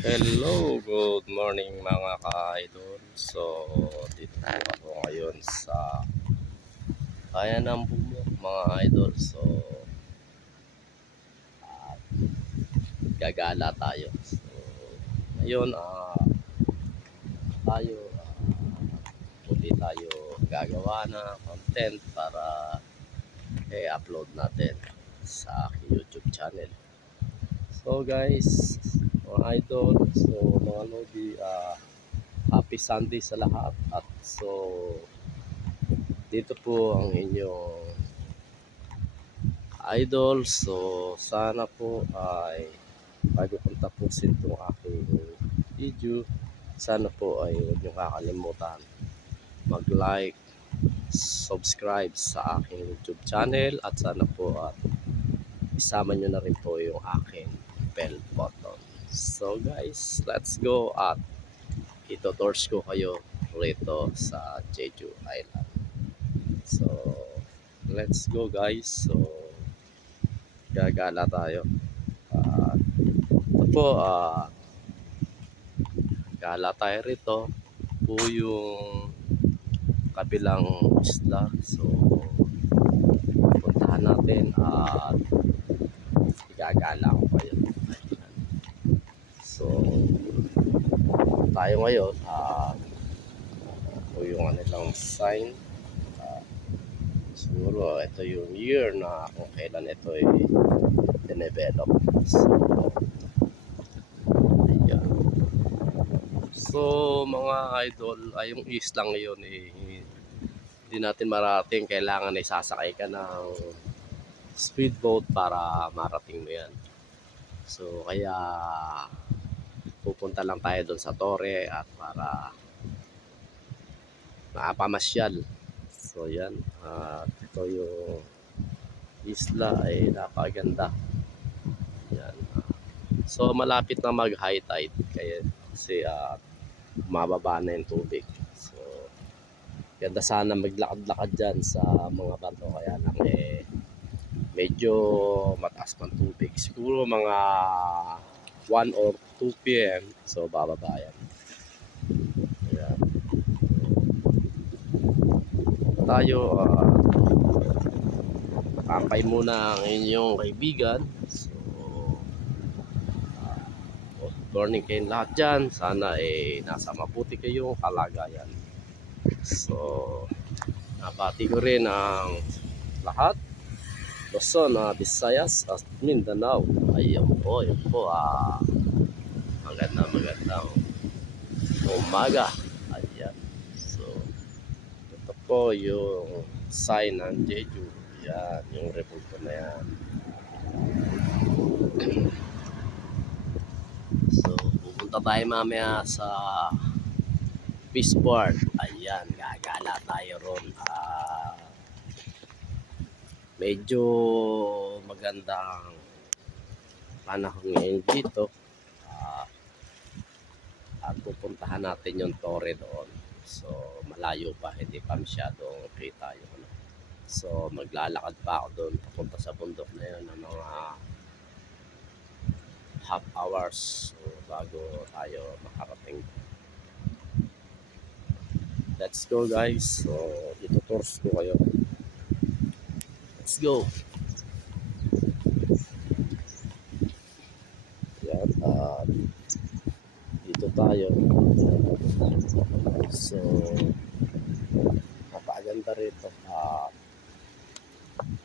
Hello, good morning mga ka-idol. So, dito po ako ngayon sa Bayan ng Bumok mga idol. So, gagala tayo. So, ngayon tayo muli tayo gagawa na content para i-upload natin sa aking YouTube channel. So guys, mga idol, so mga lodi, happy Sunday sa lahat. At so dito po ang inyong idol. So sana po ay bago kong tapusin itong aking video, sana po ay huwag nyo kakalimutan mag-like, subscribe sa aking YouTube channel, at sana po at isama nyo na rin po yung aking bell button. So guys, let's go at ito-tours ko kayo rito sa Jeju Island. So let's go guys. So gagala tayo. Ito po, gala tayo rito po yung kabilang isla. So puntahan natin at gagala ko kayo. So tayo ngayon ito yung kanilang sign. Siguro ito yung year na kung kailan ito ay dinevelop. So ayan. So mga idol, ay yung islang ngayon hindi natin marating. Kailangan ay sasakay ka ng speedboat para marating mo yan. So kaya pupunta lang tayo doon sa Torre at para makapamasyal. So yan, ito yung isla ay napaganda. Yan. So malapit na mag high tide kaya kasi mababa na yung tubig. So ganda sana maglakad-lakad dyan sa mga bato, kaya lang medyo mataas pang tubig. Siguro mga 1 or 2 PM so bababa yan. Ayan. Tayo kampay muna ang inyong kaibigan. So good morning kayong lahat dyan. Sana nasa mabuti kayong kalagayan. So nabati ko rin ang lahat, Luzon, Visayas at Mindanao. Ayun po, magandang umaga. Ayan. So ito po yung sign ng Jeju. Yan, yung repulto na yan. So pupunta tayo mamaya sa Fishport. Ayan, gagala tayo ron. Medyo magandang panahon ngayon dito. At pupuntahan natin yung Torre doon. So malayo pa, hindi pa masyadong kita yun. So maglalakad pa ako doon papunta sa bundok na yun ng mga half hours bago tayo makarating. Let's go guys. So ito-tours ko kayo. Let's go. Yan, dito tayo. So napaganda rito.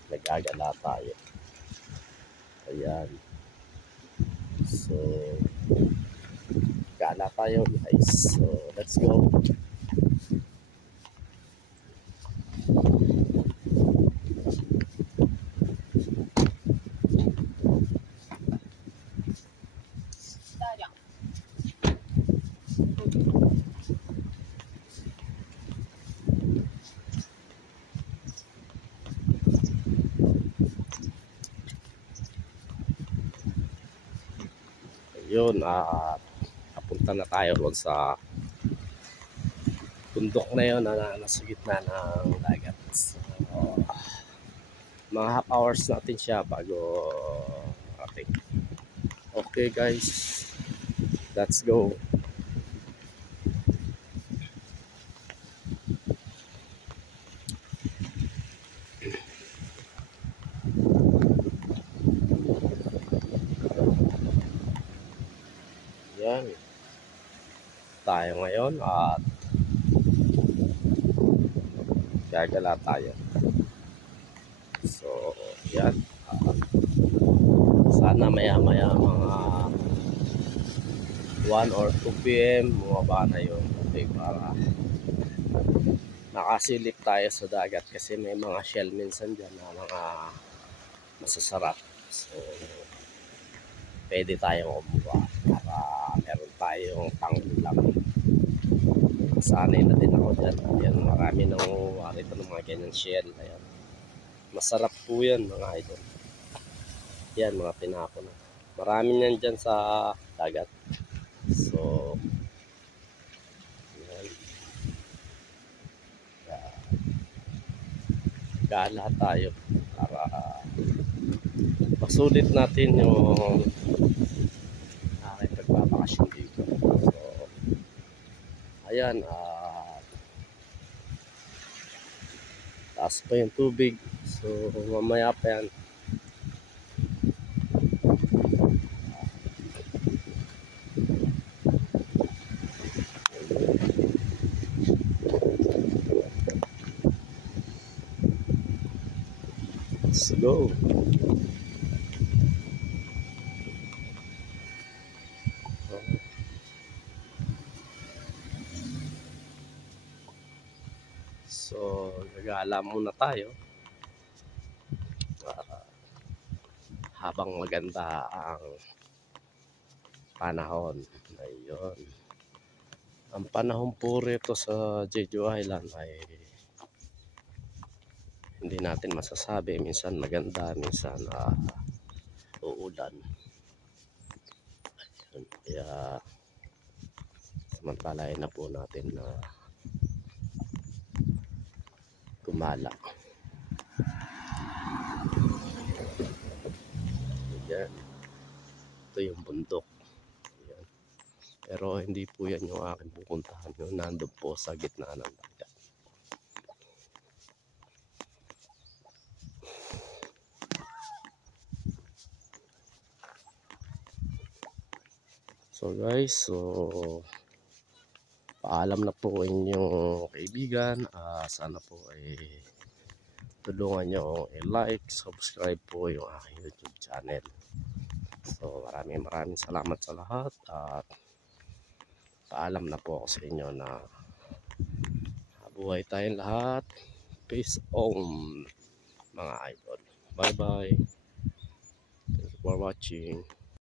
Nagagala tayo. Ayan. So gala tayo guys. So let's go. Yun, napunta na tayo doon sa bundok na yun na nasa gitna ng dagat. So, mga half hours natin siya bago ating. Okay guys, Let's go. Yan. Tayo ngayon at gagala tayo. So, yan. Sana maya-maya mga 1 or 2 p.m. bumaba na yun. Okay, para nakasilip tayo sa dagat kasi may mga shell minsan dyan na mga masasarap. So, pwede tayong kumuha para meron tayong pangulam. Sanay na din ako dyan. Yan, marami nang wari ito ng mga ganyan shell. Ayan. Masarap po yan mga idol. Yan, mga tinapon na. Marami yan dyan sa dagat. So, yan. Gala tayo para masulit natin yung aking pagbabakasyon dito. So, ayan, taas pa yung tubig. So, mamaya pa yan. Let's go. So, gagala muna tayo habang maganda ang panahon. Ayun. Ang panahon po rito sa Jeju Island ay hindi natin masasabi. Minsan maganda, minsan uulan. Ayun. Kaya samantalahin na po natin na gumala. Ayan. Ito yung bundok. Ayan. Pero hindi po yan yung aking pupuntahan. Yung nandun po sa gitna ng dagat. So guys, paalam na po inyong kaibigan. Sana po ay tulungan nyo i-like, subscribe po yung aking YouTube channel. So maraming salamat sa lahat at paalam na po ako sa inyo na buhay tayong lahat. Peace on mga idol. Bye bye. Thank you for watching.